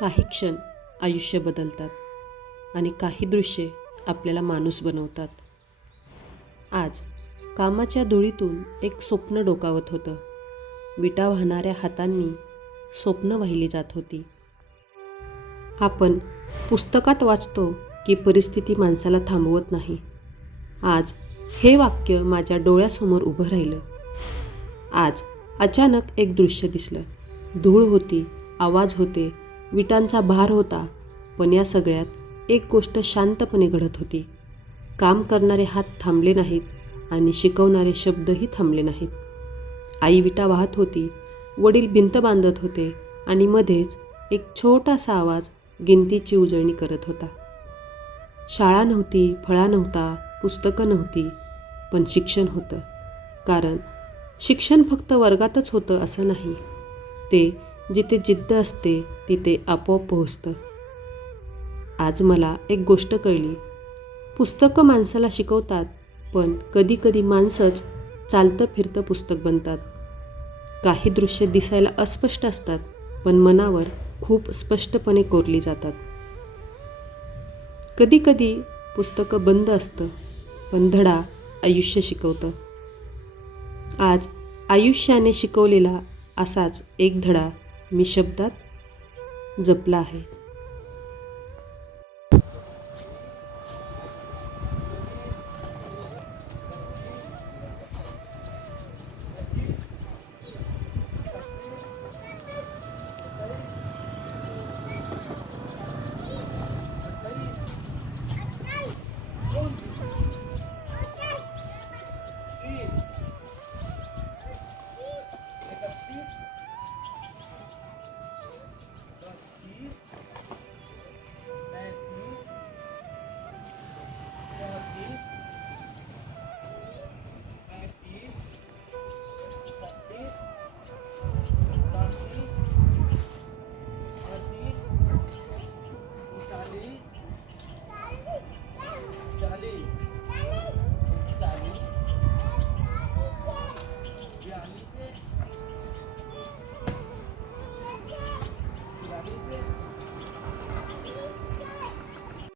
काही क्षण आयुष्य बदलतात आणि काही दृश्ये आपल्याला माणूस बनवतात. आज कामाच्या धुळीतून एक स्वप्न डोकावत होतं. विटा वाहणाऱ्या हातांनी स्वप्न वाहिली जात होती. आपण पुस्तकात वाचतो की परिस्थिती माणसाला थांबवत नाही. आज हे वाक्य माझ्या डोळ्यासमोर उभं राहिलं. आज अचानक एक दृश्य दिसलं. धूळ होती आवाज होते विटांचा भार होता पण या सगळ्यात एक गोष्ट शांतपणे घडत होती. काम करणारे हात थांबले नाहीत आणि शिकवणारे शब्दही थांबले नाहीत. आई विटा वाहत होती वडील भिंत बांधत होते आणि मध्येच एक छोटासा आवाज गिनतीची उजळणी करत होता. शाळा नव्हती फळा नव्हता पुस्तकं नव्हती पण शिक्षण होतं. कारण शिक्षण फक्त वर्गातच होतं असं नाही. ते जिथे जिद्द असते तिथे आपोआप पोहोचतं. आज मला एक गोष्ट कळली. पुस्तकं माणसाला शिकवतात पण कधीकधी माणसंच चालतं फिरतं पुस्तक बनतात. काही दृश्य दिसायला अस्पष्ट असतात पण मनावर खूप स्पष्टपणे कोरली जातात. कधीकधी पुस्तकं बंद असतं पण धडा आयुष्य शिकवतं. आज आयुष्याने शिकवलेला असाच एक धडा मी शब्दात जपला आहे. Thank you.